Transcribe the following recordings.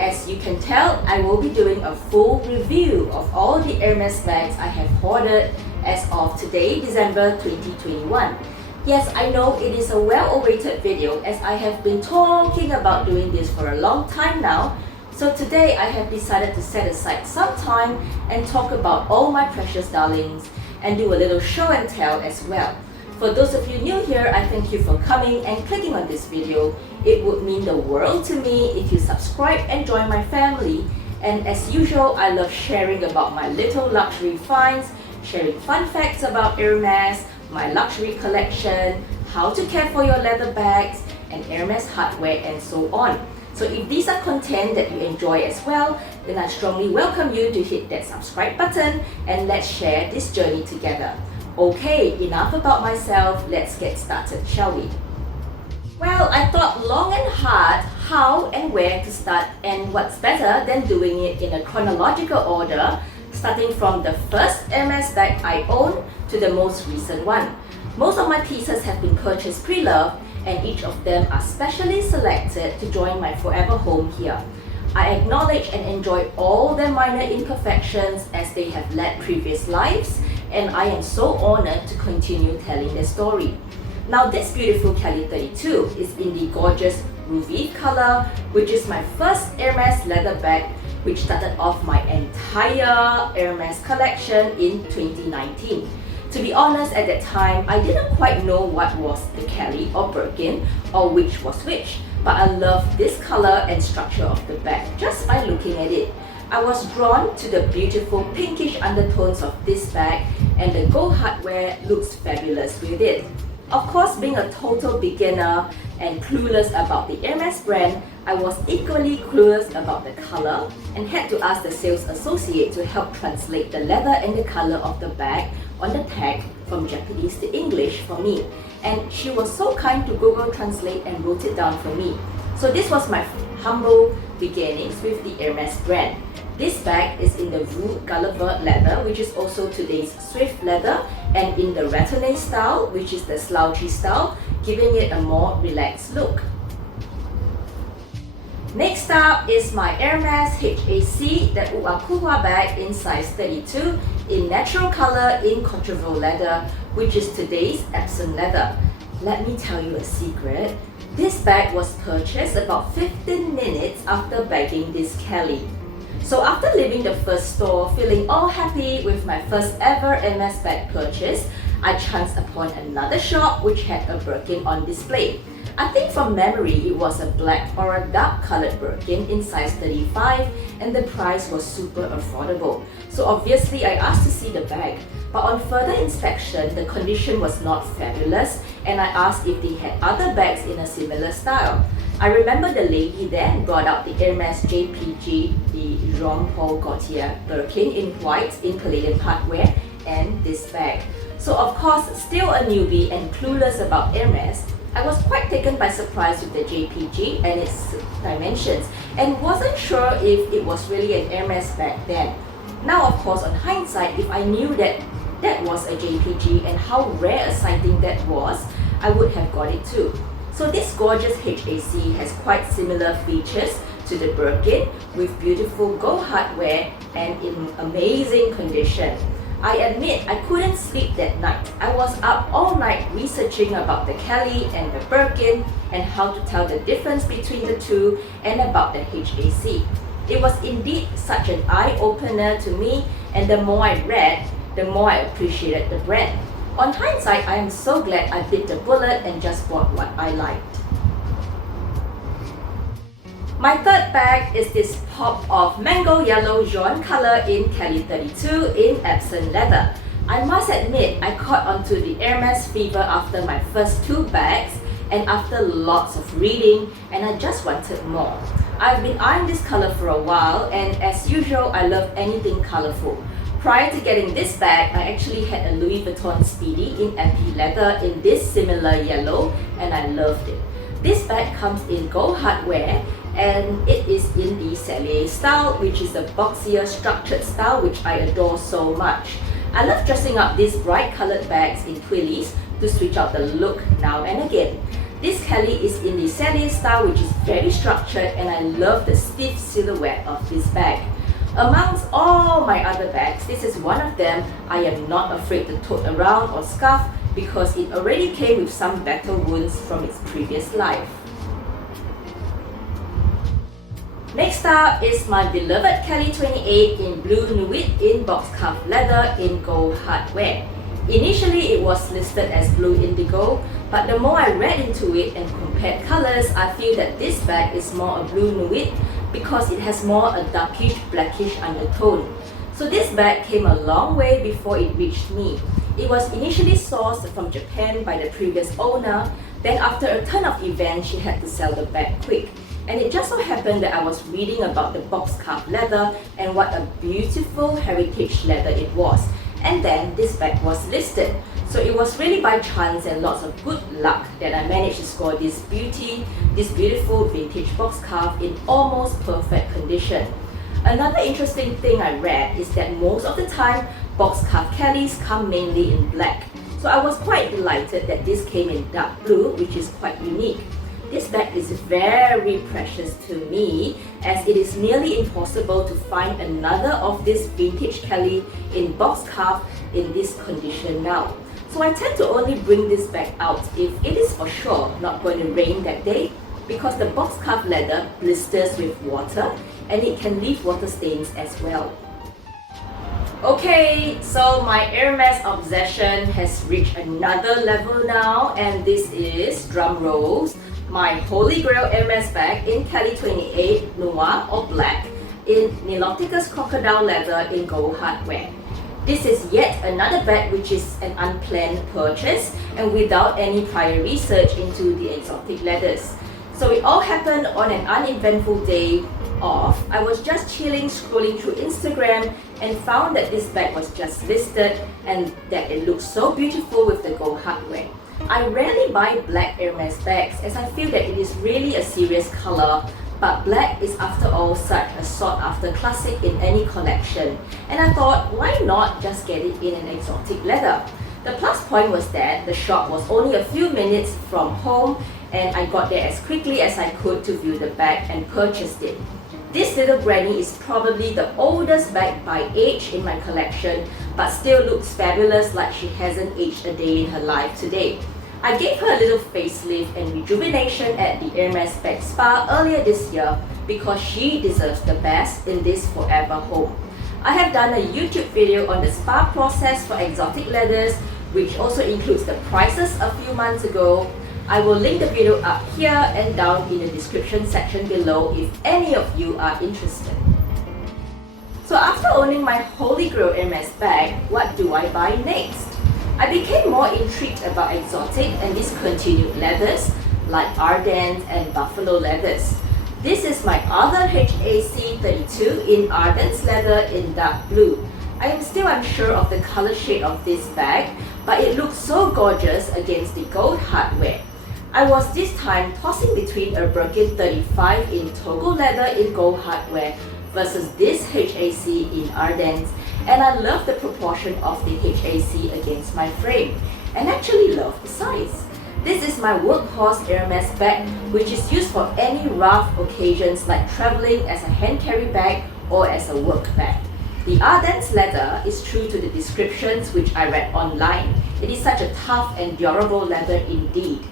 As you can tell, I will be doing a full review of all the Hermes bags I have ordered as of today, December 2021. Yes, I know it is a well-awaited video as I have been talking about doing this for a long time now. So today I have decided to set aside some time and talk about all my precious darlings and do a little show and tell as well. For those of you new here, I thank you for coming and clicking on this video. It would mean the world to me if you subscribe and join my family. And as usual, I love sharing about my little luxury finds, sharing fun facts about Hermes, my luxury collection, how to care for your leather bags, and Hermes hardware and so on. So if these are content that you enjoy as well, then I strongly welcome you to hit that subscribe button and let's share this journey together. Okay, enough about myself, let's get started, shall we? Well, I thought long and hard how and where to start, and what's better than doing it in a chronological order, starting from the first Hermes bag I own to the most recent one. Most of my pieces have been purchased pre-loved, and each of them are specially selected to join my forever home here. I acknowledge and enjoy all their minor imperfections as they have led previous lives, and I am so honored to continue telling their story. Now this beautiful Kelly 32 is in the gorgeous Ruby color, which is my first Hermes leather bag, which started off my entire Hermes collection in 2019. To be honest, at that time, I didn't quite know what was the Kelly or Birkin or which was which, but I loved this color and structure of the bag just by looking at it. I was drawn to the beautiful pinkish undertones of this bag, and the gold hardware looks fabulous with it. Of course, being a total beginner and clueless about the Hermes brand, I was equally clueless about the color and had to ask the sales associate to help translate the leather and the color of the bag on the tag from Japanese to English for me. And she was so kind to Google Translate and wrote it down for me. So this was my humble beginnings with the Hermes brand. This bag is in the Rue Gulliver leather, which is also today's Swift leather, and in the ratonnette style, which is the slouchy style, giving it a more relaxed look. Next up is my Hermes HAC, the Uakuhua bag in size 32 in natural color in Cotreville leather, which is today's Epsom leather. Let me tell you a secret. This bag was purchased about 15 minutes after bagging this Kelly. So after leaving the first store, feeling all happy with my first ever Hermes bag purchase, I chanced upon another shop which had a Birkin on display. I think from memory it was a black or a dark colored Birkin in size 35, and the price was super affordable. So obviously I asked to see the bag, but on further inspection the condition was not fabulous, and I asked if they had other bags in a similar style. I remember the lady then brought out the Hermes JPG, the Jean-Paul Gaultier Birkin in white in palladium hardware, and this bag. So of course, still a newbie and clueless about Hermes, I was quite taken by surprise with the JPG and its dimensions, and wasn't sure if it was really an Hermes bag then. Now of course, on hindsight, if I knew that that was a JPG and how rare a sighting that was, I would have got it too. So this gorgeous HAC has quite similar features to the Birkin, with beautiful gold hardware and in amazing condition. I admit I couldn't sleep that night. I was up all night researching about the Kelly and the Birkin and how to tell the difference between the two and about the HAC. It was indeed such an eye-opener to me, and the more I read, the more I appreciated the brand. On hindsight, I am so glad I bit the bullet and just bought what I liked. My third bag is this pop of mango yellow jaune color in Kelly 32 in Epsom leather. I must admit, I caught onto the Hermes fever after my first two bags and after lots of reading, and I just wanted more. I've been eyeing this color for a while, and as usual, I love anything colorful. Prior to getting this bag, I actually had a Louis Vuitton Speedy in MP leather in this similar yellow, and I loved it. This bag comes in gold hardware, and it is in the Cellier style, which is a boxier structured style which I adore so much. I love dressing up these bright colored bags in twillies to switch out the look now and again. This Kelly is in the Sally style, which is very structured, and I love the stiff silhouette of this bag. Amongst all my other bags, this is one of them I am not afraid to tote around or scarf because it already came with some battle wounds from its previous life. Next up is my beloved Kelly 28 in blue nude in box cuff leather in gold hardware. Initially it was listed as blue indigo, but the more I read into it and compared colors, I feel that this bag is more a blue nude because it has more a darkish blackish undertone. So this bag came a long way before it reached me. It was initially sourced from Japan by the previous owner, then after a ton of events she had to sell the bag quick. And it just so happened that I was reading about the box cuff leather and what a beautiful heritage leather it was. And then this bag was listed. So it was really by chance and lots of good luck that I managed to score this beautiful vintage box cuff in almost perfect condition. Another interesting thing I read is that most of the time, box cuff Kellys come mainly in black. So I was quite delighted that this came in dark blue, which is quite unique. This bag is very precious to me as it is nearly impossible to find another of this vintage Kelly in box cuff in this condition now. So I tend to only bring this bag out if it is for sure not going to rain that day because the box cuff leather blisters with water and it can leave water stains as well. Okay, so my Hermes obsession has reached another level now, and this is, drum rolls, my Holy Grail Hermes bag in Kelly 28 Noir or Black in Niloticus crocodile leather in gold hardware. This is yet another bag which is an unplanned purchase and without any prior research into the exotic leathers. So it all happened on an uneventful day off. I was just chilling, scrolling through Instagram and found that this bag was just listed and that it looked so beautiful with the gold hardware. I rarely buy black Hermes bags as I feel that it is really a serious color, but black is after all such a sought after classic in any collection, and I thought why not just get it in an exotic leather. The plus point was that the shop was only a few minutes from home and I got there as quickly as I could to view the bag and purchased it. This little granny is probably the oldest bag by age in my collection, but still looks fabulous like she hasn't aged a day in her life today. I gave her a little facelift and rejuvenation at the Hermes Bag Spa earlier this year because she deserves the best in this forever home. I have done a YouTube video on the spa process for exotic leathers, which also includes the prices a few months ago. I will link the video up here and down in the description section below if any of you are interested. So after owning my Holy Grail Hermes bag, what do I buy next? I became more intrigued about exotic and discontinued leathers like Ardennes and Buffalo leathers. This is my other HAC 32 in Ardennes leather in dark blue. I am still unsure of the color shade of this bag, but it looks so gorgeous against the gold hardware. I was this time tossing between a Birkin 35 in Togo leather in gold hardware versus this HAC in Ardennes, and I love the proportion of the HAC against my frame and actually love the size. This is my workhorse Hermes bag, which is used for any rough occasions like traveling as a hand carry bag or as a work bag. The Ardennes leather is true to the descriptions which I read online. It is such a tough and durable leather indeed.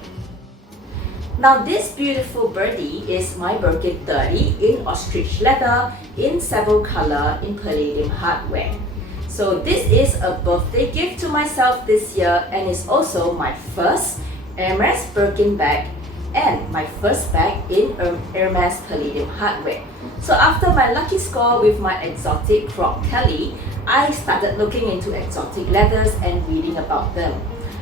Now this beautiful birdie is my Birkin 30 in ostrich leather in sable color in palladium hardware. So this is a birthday gift to myself this year and is also my first Hermes Birkin bag and my first bag in Hermes palladium hardware. So after my lucky score with my exotic Croc Kelly, I started looking into exotic leathers and reading about them.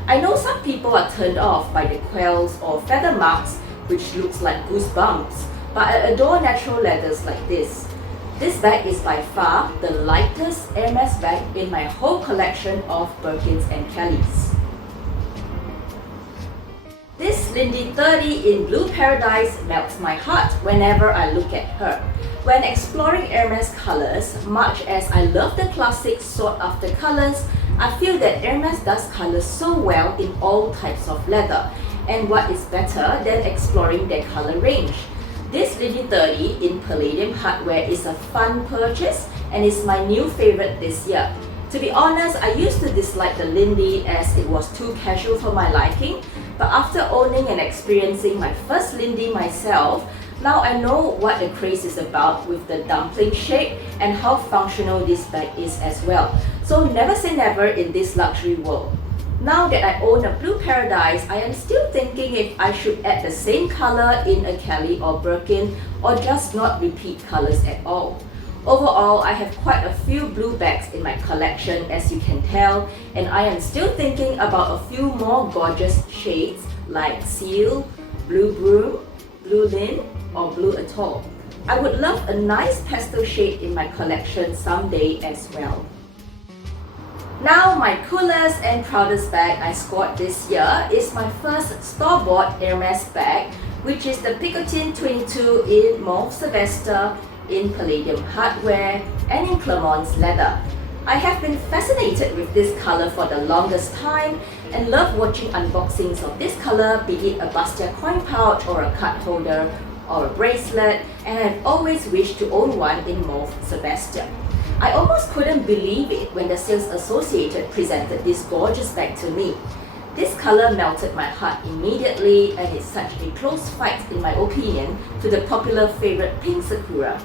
I know some people are turned off by the quills or feather marks, which looks like goosebumps, but I adore natural leathers like this. This bag is by far the lightest Hermes bag in my whole collection of Birkins and Kellys. This Lindy 30 in Blue Paradise melts my heart whenever I look at her. When exploring Hermes colors, much as I love the classic sought after colors, I feel that Hermes does colors so well in all types of leather. and what is better than exploring their color range? This Lindy 30 in Palladium hardware is a fun purchase and is my new favorite this year. To be honest, I used to dislike the Lindy as it was too casual for my liking, but after owning and experiencing my first Lindy myself, now I know what the craze is about with the dumpling shape and how functional this bag is as well. So never say never in this luxury world. Now that I own a blue paradise, I am still thinking if I should add the same color in a Kelly or Birkin or just not repeat colors at all. Overall, I have quite a few blue bags in my collection as you can tell, and I am still thinking about a few more gorgeous shades like seal, blue broom, blue lin, or blue atoll. I would love a nice pastel shade in my collection someday as well. Now my coolest and proudest bag I scored this year is my first store-bought Hermes bag, which is the Picotin 22 in Mauve Sylvester, in Palladium hardware, and in Clermont's leather. I have been fascinated with this color for the longest time and love watching unboxings of this color, be it a Bastia coin pouch or a card holder or a bracelet, and I've always wished to own one in Mauve Sylvester. I almost couldn't believe it when the Sales Associated presented this gorgeous bag to me. This color melted my heart immediately and is such a close fight in my opinion to the popular favorite Pink Sakura.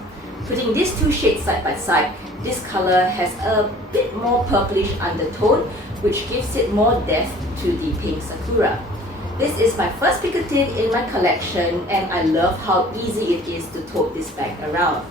Putting these two shades side by side, this color has a bit more purplish undertone which gives it more depth to the Pink Sakura. This is my first Picotin in my collection and I love how easy it is to tote this bag around.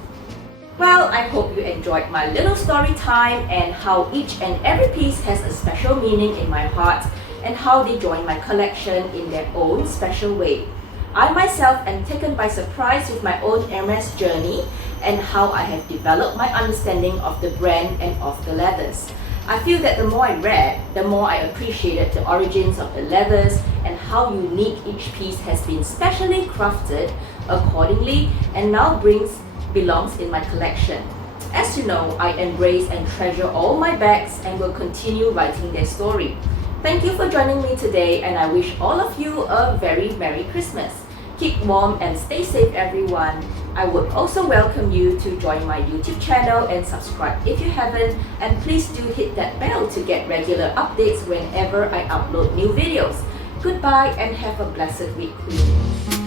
Well, I hope you enjoyed my little story time and how each and every piece has a special meaning in my heart and how they join my collection in their own special way. I myself am taken by surprise with my own Hermes journey and how I have developed my understanding of the brand and of the leathers. I feel that the more I read, the more I appreciated the origins of the leathers and how unique each piece has been specially crafted accordingly and now belongs in my collection. As you know, I embrace and treasure all my bags and will continue writing their story. Thank you for joining me today and I wish all of you a very Merry Christmas. Keep warm and stay safe everyone. I would also welcome you to join my YouTube channel and subscribe if you haven't, and please do hit that bell to get regular updates whenever I upload new videos. Goodbye and have a blessed week, Queen.